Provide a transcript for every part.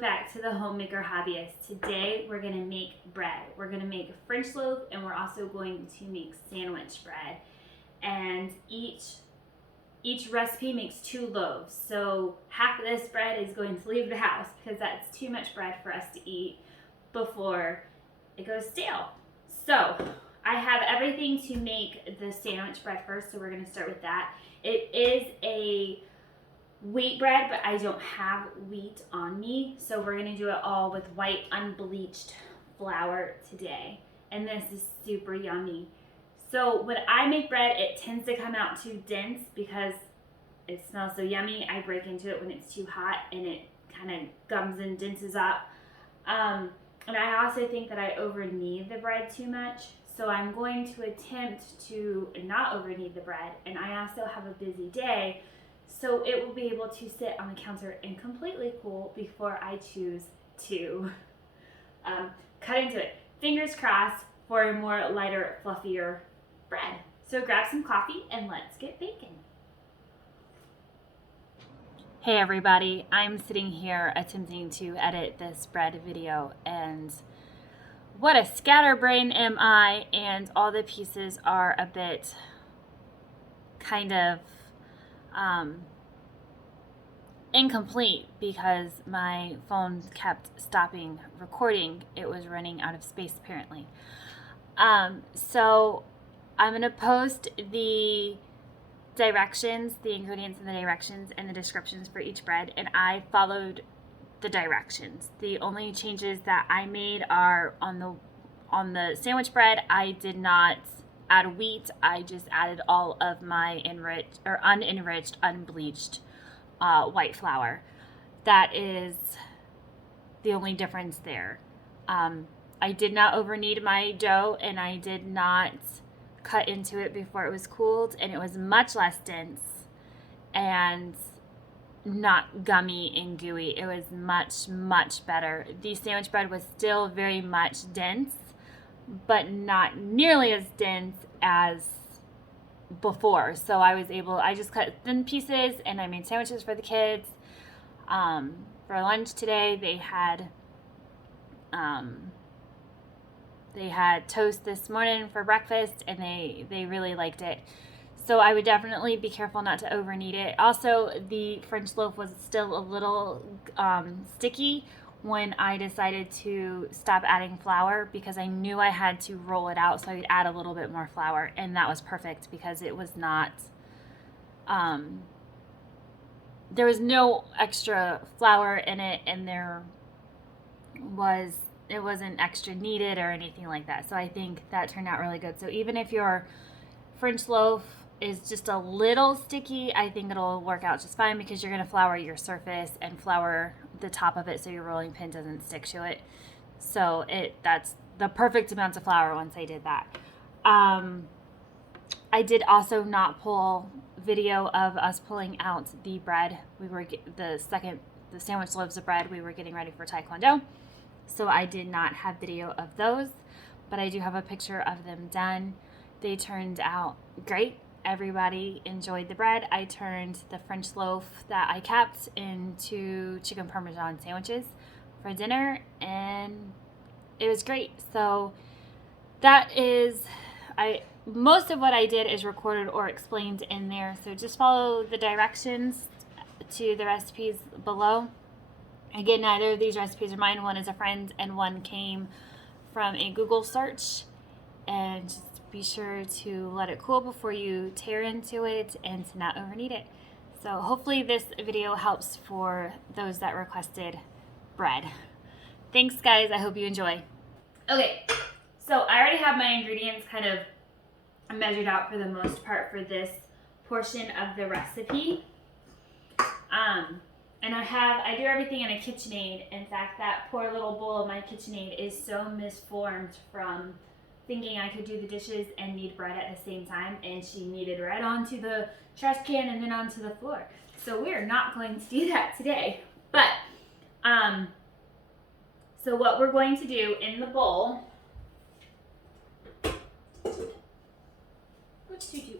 welcome back to the Homemaker Hobbyist. Today we're going to make bread. We're going to make a French loaf and we're also going to make sandwich bread. And each recipe makes 2 loaves. So half of this bread is going to leave the house because that's too much bread for us to eat before it goes stale. So I have everything to make the sandwich bread first, so we're going to start with that. It is a wheat bread, but I don't have wheat on me, so we're going to do it all with white unbleached flour today. And this is super yummy. So when I make bread, it tends to come out too dense because it smells so yummy. I break into it when it's too hot and it kind of gums and denses up. And I also think that I over knead the bread too much. So I'm going to attempt to not over knead the bread. And I also have a busy day, so it will be able to sit on the counter and completely cool before I choose to cut into it. Fingers crossed for a more lighter, fluffier bread. So grab some coffee and let's get baking. Hey everybody, I'm sitting here attempting to edit this bread video, and what a scatterbrain am I, and all the pieces are a bit kind of incomplete because my phone kept stopping recording. It was running out of space apparently. So I'm going to post the directions, the ingredients and the directions and the descriptions for each bread, and I followed the directions. The only changes that I made are on the sandwich bread. I did not add wheat. I just added all of my unenriched, unbleached white flour. That is the only difference there. I did not over knead my dough, and I did not cut into it before it was cooled, and it was much less dense and not gummy and gooey. It was much better. The sandwich bread was still very much dense, but not nearly as dense as before. So I just cut thin pieces and I made sandwiches for the kids. For lunch today, they had toast this morning for breakfast, and they really liked it. So I would definitely be careful not to over knead it. Also, the French loaf was still a little sticky when I decided to stop adding flour because I knew I had to roll it out, so I would add a little bit more flour, and that was perfect because it was not there was no extra flour in it, and it wasn't extra kneaded or anything like that. So I think that turned out really good. So even if your French loaf is just a little sticky, I think it'll work out just fine because you're going to flour your surface and flour the top of it so your rolling pin doesn't stick to it. So that's the perfect amount of flour once I did that. I did also not pull video of us pulling out the bread. The sandwich loaves of bread we were getting ready for Taekwondo. So I did not have video of those, but I do have a picture of them done. They turned out great. Everybody enjoyed the bread. I turned the French loaf that I kept into chicken parmesan sandwiches for dinner, and it was great. So that is, most of what I did is recorded or explained in there. So just follow the directions to the recipes below. Again, neither of these recipes are mine. One is a friend and one came from a Google search. And just be sure to let it cool before you tear into it and to not over knead it. So hopefully this video helps for those that requested bread. Thanks guys, I hope you enjoy. Okay, so I already have my ingredients kind of measured out for the most part for this portion of the recipe. And I do everything in a KitchenAid. In fact, that poor little bowl of my KitchenAid is so misformed from thinking I could do the dishes and knead bread at the same time, and she kneaded right onto the trash can and then onto the floor. So we're not going to do that today. But, so what we're going to do in the bowl,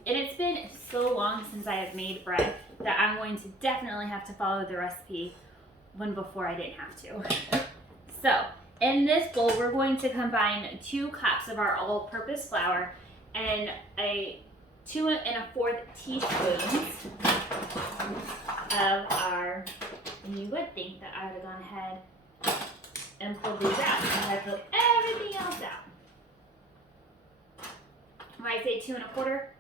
and it's been so long since I have made bread that I'm going to definitely have to follow the recipe one before I didn't have to. So in this bowl, we're going to combine 2 cups of our all-purpose flour and 2 1/4 teaspoons of our, and you would think that I would have gone ahead and pulled these out because I pulled everything else out. When I say 2 1/4,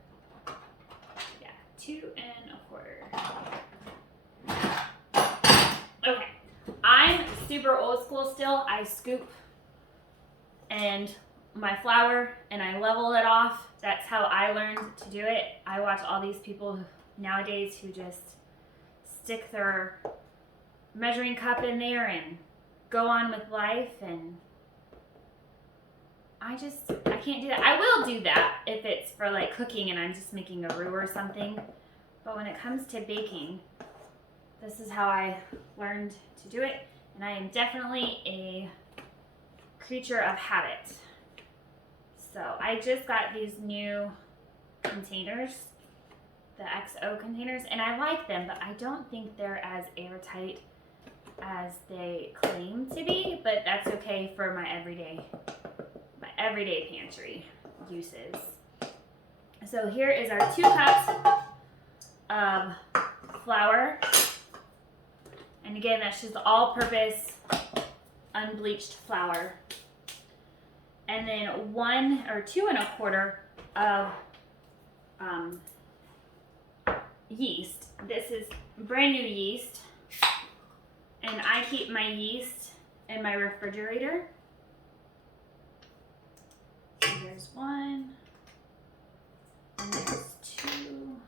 yeah, 2 1/4. Okay, I'm super old school still. I scoop and my flour and I level it off. That's how I learned to do it. I watch all these people nowadays who just stick their measuring cup in there and go on with life, and I can't do that. I will do that if it's for like cooking and I'm just making a roux or something, but when it comes to baking, this is how I learned to do it, and I am definitely a creature of habit. So I just got these new containers, the XO containers, and I like them, but I don't think they're as airtight as they claim to be, but that's okay for my everyday pantry uses. So here is our 2 cups of flour, and again, that's just all-purpose unbleached flour, and then 1 or 2 1/4 of yeast. This is brand new yeast, and I keep my yeast in my refrigerator. So there's 1, and there's 2,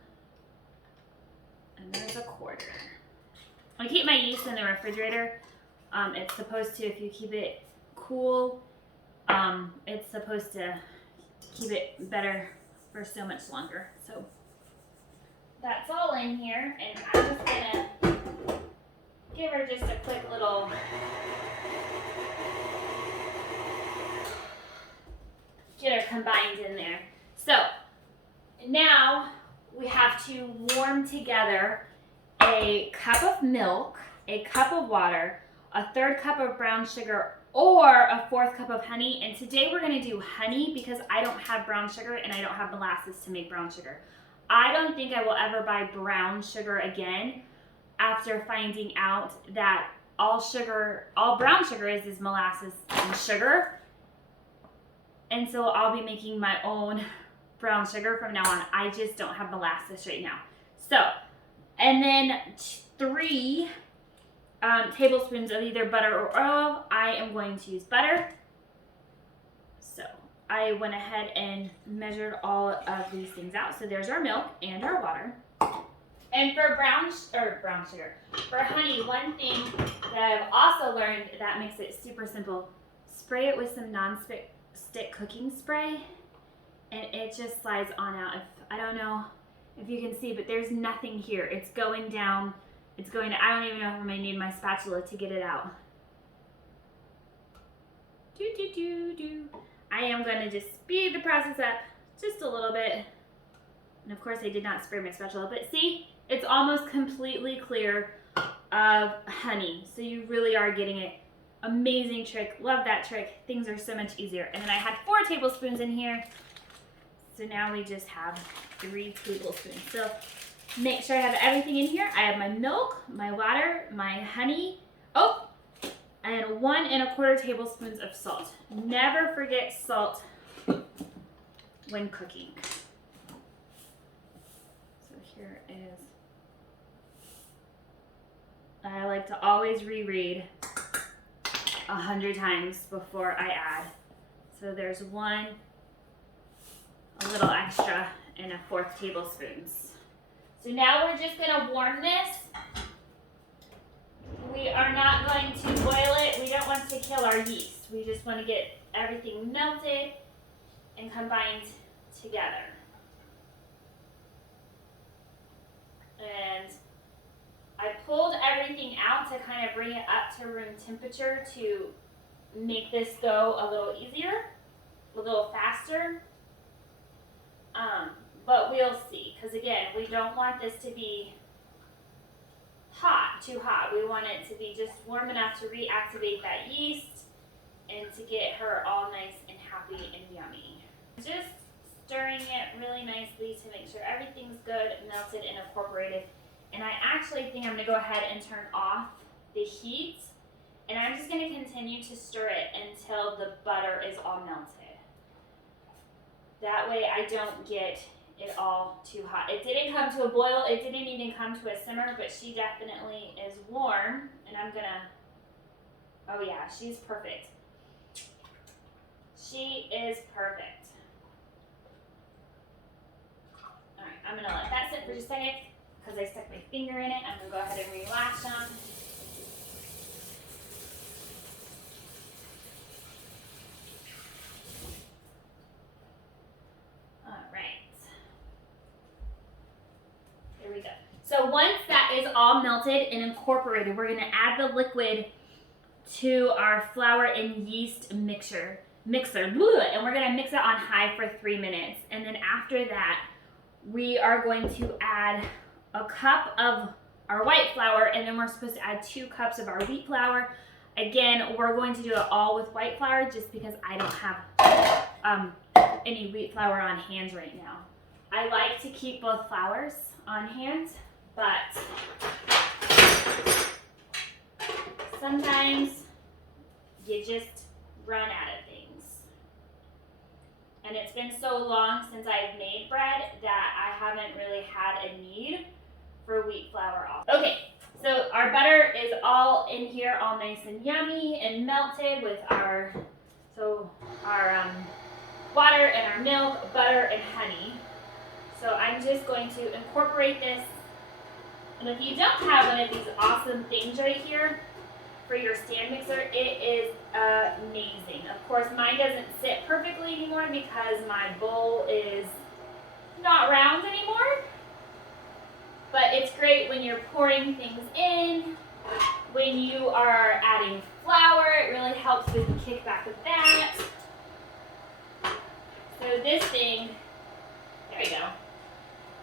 and there's 1/4. I keep my yeast in the refrigerator. It's supposed to, if you keep it cool, it's supposed to keep it better for so much longer. So that's all in here, and I'm just gonna give her just a quick little get her combined in there. So now we have to warm together a cup of milk, a cup of water, a 1/3 cup of brown sugar, or a 1/4 cup of honey. And today we're going to do honey because I don't have brown sugar and I don't have molasses to make brown sugar. I don't think I will ever buy brown sugar again after finding out that all brown sugar is molasses and sugar. And so I'll be making my own brown sugar from now on. I just don't have molasses right now. So, and then 3 tablespoons of either butter or oil. I am going to use butter. So I went ahead and measured all of these things out. So there's our milk and our water. And for brown sugar, for honey, one thing that I've also learned that makes it super simple, spray it with some non-stick cooking spray, and it just slides on out. I don't know if you can see, but there's nothing here. It's going down. I don't even know if I'm gonna need my spatula to get it out. I am gonna just speed the process up just a little bit. And of course I did not spray my spatula, but see, it's almost completely clear of honey. So you really are getting it. Amazing trick, love that trick. Things are so much easier. And then I had 4 tablespoons in here. So now we just have 3 tablespoons. So make sure I have everything in here. I have my milk, my water, my honey, and 1 1/4 tablespoons of salt. Never forget salt when cooking. So here is, I like to always reread 100 times before I add. So there's 1, a little extra, and 1/4 tablespoons. So now we're just gonna warm this. We are not going to boil it. We don't want to kill our yeast. We just want to get everything melted and combined together. And I pulled everything out to kind of bring it up to room temperature to make this go a little easier, a little faster. But we'll see, because again, we don't want this to be hot, too hot. We want it to be just warm enough to reactivate that yeast and to get her all nice and happy and yummy. Just stirring it really nicely to make sure everything's good, melted, and incorporated. And I actually think I'm gonna go ahead and turn off the heat, and I'm just gonna continue to stir it until the butter is all melted. That way I don't get it all too hot. It didn't come to a boil, it didn't even come to a simmer, but she definitely is warm, and I'm gonna, oh yeah, she's perfect. She is perfect. All right, I'm gonna let that sit for just a second because I stuck my finger in it. I'm gonna go ahead and relax them. All right. There we go. So once that is all melted and incorporated, we're gonna add the liquid to our flour and yeast mixer, and we're gonna mix it on high for 3 minutes. And then after that, we are going to add a cup of our white flour, and then we're supposed to add 2 cups of our wheat flour. Again, we're going to do it all with white flour just because I don't have any wheat flour on hand right now. I like to keep both flours on hand, but sometimes you just run out of things. And it's been so long since I've made bread that I haven't really had a need for wheat flour also. Okay, so our butter is all in here, all nice and yummy and melted with our water and our milk, butter, and honey. So I'm just going to incorporate this. And if you don't have one of these awesome things right here for your stand mixer, it is amazing. Of course, mine doesn't sit perfectly anymore because my bowl is not round anymore. But it's great when you're pouring things in, when you are adding flour, it really helps with the kickback of that. So this thing, there you go.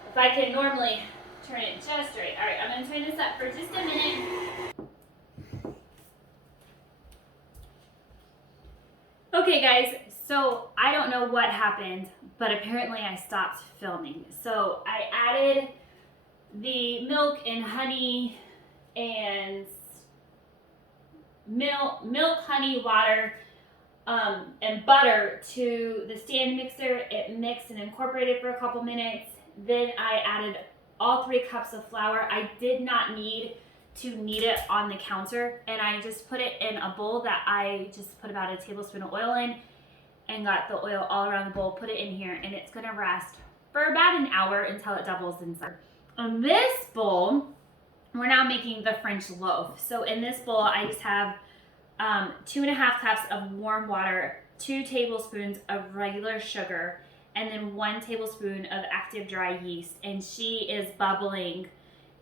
If I could normally turn it just right. All right, I'm gonna turn this up for just a minute. Okay guys, so I don't know what happened, but apparently I stopped filming. So I added the milk and honey and milk, honey, water, and butter to the stand mixer. It mixed and incorporated for a couple minutes. Then I added all 3 cups of flour. I did not need to knead it on the counter, and I just put it in a bowl that I just put about a tablespoon of oil in and got the oil all around the bowl, put it in here, and it's gonna rest for about an hour until it doubles in size. On this bowl, we're now making the French loaf. So in this bowl, I just have 2.5 cups of warm water, 2 tablespoons of regular sugar, and then 1 tablespoon of active dry yeast. And she is bubbling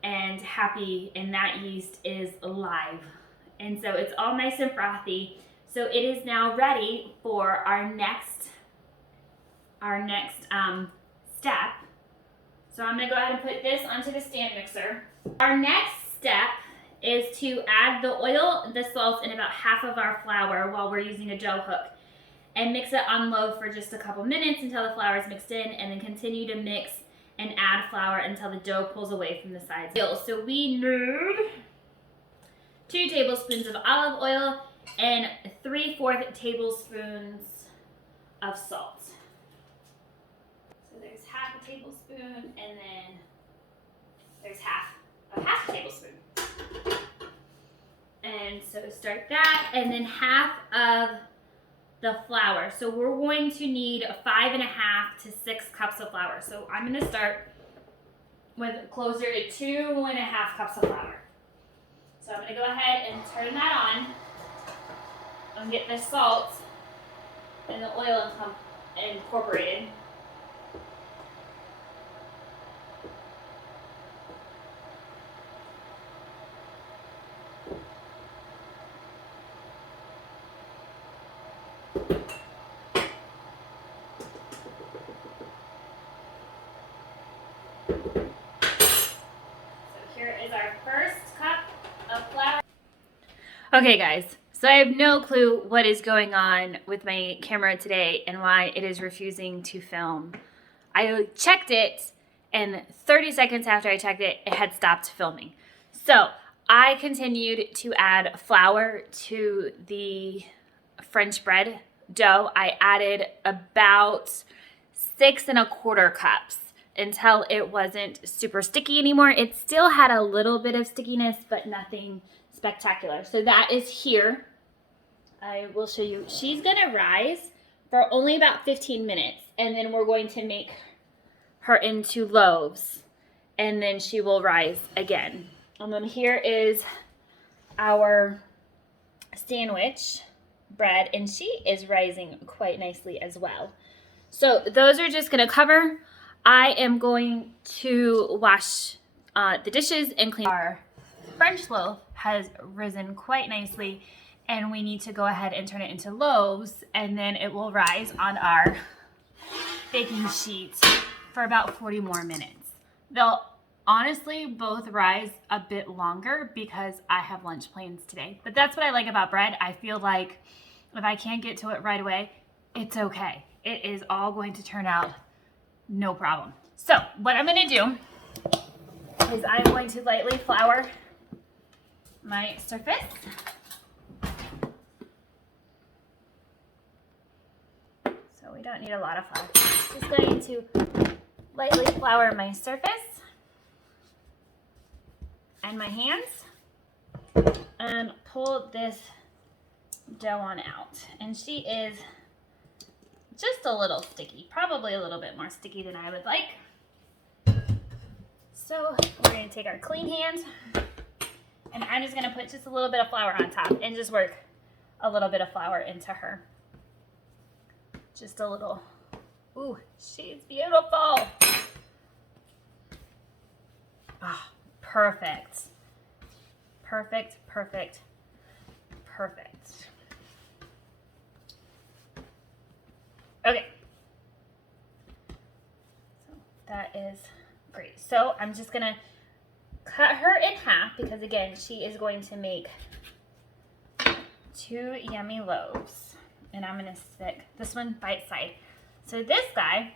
and happy, and that yeast is alive. And so it's all nice and frothy. So it is now ready for our next step. So I'm gonna go ahead and put this onto the stand mixer. Our next step is to add the oil, the salt, and about half of our flour while we're using a dough hook, and mix it on low for just a couple minutes until the flour is mixed in, and then continue to mix and add flour until the dough pulls away from the sides. So we need 2 tablespoons of olive oil and 3/4 tablespoons of salt. So there's half a tablespoon, and then there's half a tablespoon. And so start that, and then half of the flour. So we're going to need 5.5 to 6 cups of flour. So I'm going to start with closer to 2.5 cups of flour. So I'm going to go ahead and turn that on and get the salt and the oil incorporated. So here is our first cup Okay guys, so I have no clue what is going on with my camera today and why it is refusing to film. I checked it and 30 seconds after I checked it, it had stopped filming. So I continued to add flour to the French bread dough. I added about 6¼ cups until it wasn't super sticky anymore. It still had a little bit of stickiness, but nothing spectacular. So that is here. I will show you. She's gonna rise for only about 15 minutes, and then we're going to make her into loaves, and then she will rise again. And then here is our sandwich bread, and she is rising quite nicely as well. So those are just gonna cover. I am going to wash the dishes and clean. Our French loaf has risen quite nicely, and we need to go ahead and turn it into loaves, and then it will rise on our baking sheet for about 40 more minutes. They'll honestly both rise a bit longer because I have lunch plans today. But that's what I like about bread. I feel like if I can't get to it right away, it's okay. It is all going to turn out no problem. So what I'm gonna do is I'm going to lightly flour my surface. So we don't need a lot of flour. Just going to lightly flour my surface and my hands and pull this dough on out. And she is just a little sticky, probably a little bit more sticky than I would like. So we're going to take our clean hand, and I'm just going to put just a little bit of flour on top and just work a little bit of flour into her. Just a little. Ooh, she's beautiful. Ah, perfect. Perfect, perfect, perfect. Okay. So that is great. So I'm just gonna cut her in half because again, she is going to make 2 yummy loaves. And I'm gonna stick this one bite side. So this guy,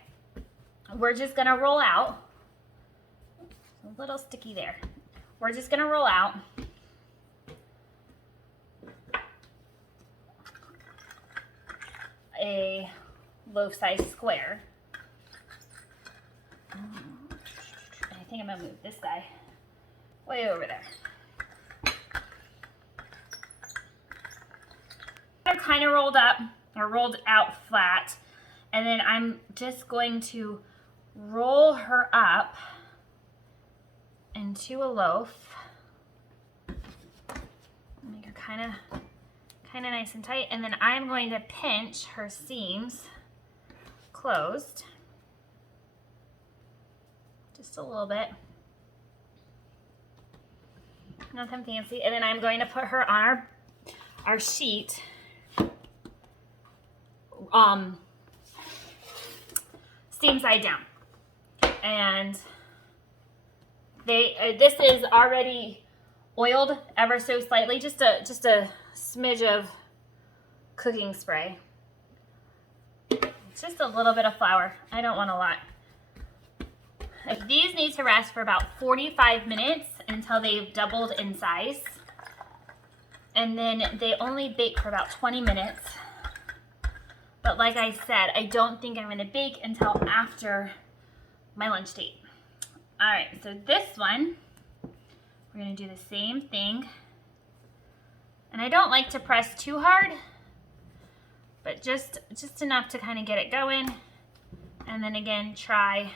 we're just gonna roll out. A little sticky there. We're just gonna roll out a loaf-sized square. I think I'm gonna move this guy way over there. They're kind of rolled up or rolled out flat, and then I'm just going to roll her up into a loaf. Make her kind of nice and tight, and then I'm going to pinch her seams closed just a little bit, nothing fancy, and then I'm going to put her on our sheet seam side down, and this is already oiled ever so slightly, just a smidge of cooking spray. Just a little bit of flour. I don't want a lot. These need to rest for about 45 minutes until they've doubled in size. And then they only bake for about 20 minutes. But like I said, I don't think I'm going to bake until after my lunch date. All right, so this one, we're going to do the same thing. And I don't like to press too hard, but just enough to kind of get it going. And then again, try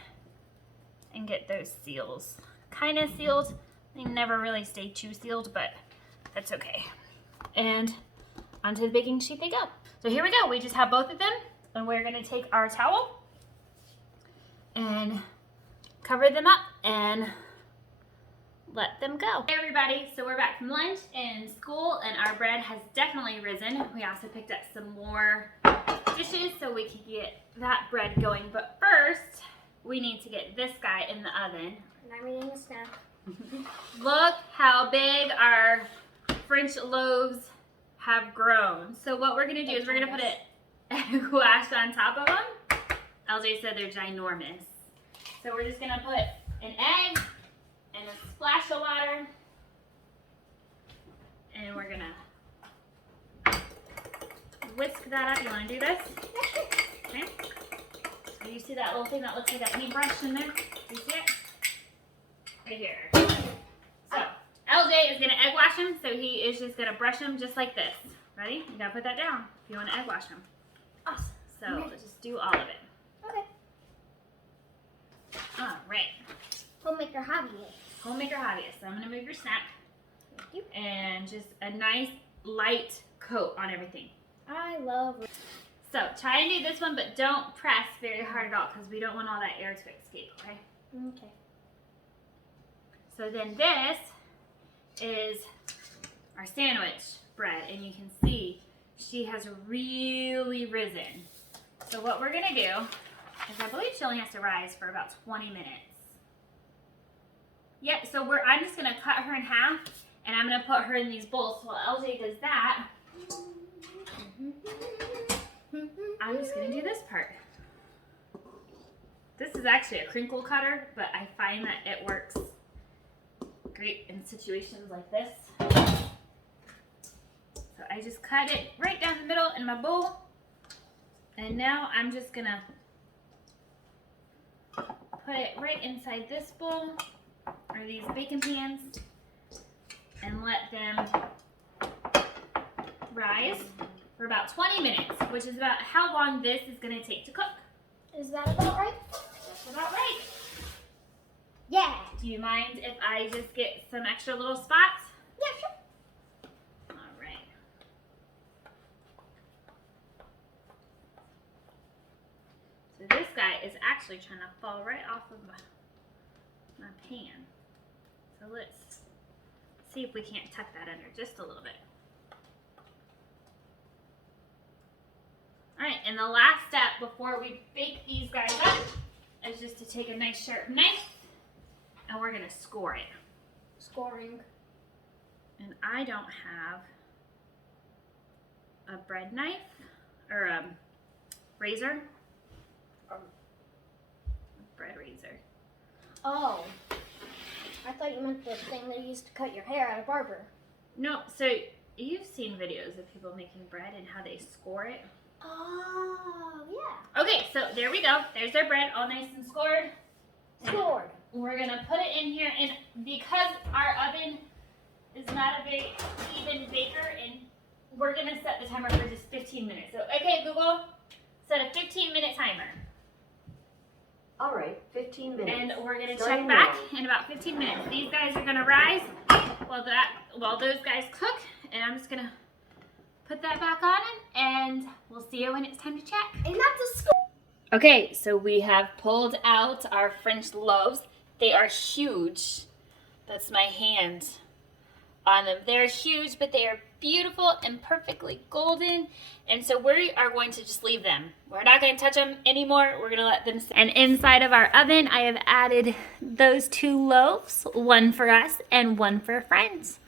and get those seals kind of sealed. They never really stay too sealed, but that's okay. And onto the baking sheet they go. So here we go. We just have both of them, and we're going to take our towel and cover them up and let them go. Hey everybody, so we're back from lunch and school, and our bread has definitely risen. We also picked up some more dishes so we can get that bread going. But first, we need to get this guy in the oven. And I'm eating a snack. Look how big our French loaves have grown. So what we're gonna do is we're gonna put an egg wash on top of them. LJ said they're ginormous. So we're just gonna put an egg and a splash of water. And we're gonna whisk that up. You wanna do this? Okay. So you see that little thing that looks like a paintbrush in there? Do you see it? Right here. So LJ is gonna egg wash him, so he is just gonna brush him just like this. Ready? You gotta put that down if you wanna egg wash him. Awesome. So just do all of it. Okay. All right. Homemaker hobbyist. Homemaker hobbyist. So I'm gonna move your snack. Thank you. And just a nice light coat on everything. I love. So try and do this one, but don't press very hard at all because we don't want all that air to escape, okay? Okay. So then this is our sandwich bread, and you can see she has really risen. So what we're gonna do is I believe she only has to rise for about 20 minutes. Yep, so I'm just gonna cut her in half and I'm gonna put her in these bowls. So while LJ does that, I'm just gonna do this part. This is actually a crinkle cutter, but I find that it works great in situations like this. So I just cut it right down the middle in my bowl. And now I'm just gonna put it right inside this bowl, or these baking pans, and let them rise for about 20 minutes, which is about how long this is gonna take to cook. Is that about right? That's about right. Yeah. Do you mind if I just get some extra little spots? Yeah, sure. All right. So this guy is actually trying to fall right off of my pan. So let's see if we can't tuck that under just a little bit. All right, and the last step before we bake these guys up is just to take a nice sharp knife and we're gonna score it. Scoring. And I don't have a bread knife or a razor. A bread razor. Oh. I thought you meant the thing they used to cut your hair at a barber. No, so you've seen videos of people making bread and how they score it. Oh, yeah. Okay, so there we go. There's their bread all nice and scored. Scored. We're gonna put it in here, and because our oven is not a very even baker, and we're gonna set the timer for just 15 minutes. So, okay, Google, set a 15-minute timer. All right, 15 minutes. And we're gonna Starting check back now. in about 15 minutes. These guys are gonna rise while those guys cook, and I'm just gonna put that back on, and we'll see you when it's time to check. And that's a score. Okay, so we have pulled out our French loaves. They are huge. That's my hand on them. They're huge, but they are beautiful and perfectly golden. And so we are going to just leave them. We're not going to touch them anymore. We're going to let them sit. And inside of our oven, I have added those 2 loaves, one for us and one for friends.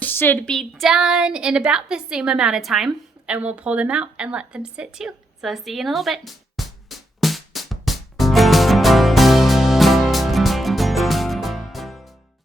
Should be done in about the same amount of time, and we'll pull them out and let them sit too. So I'll see you in a little bit.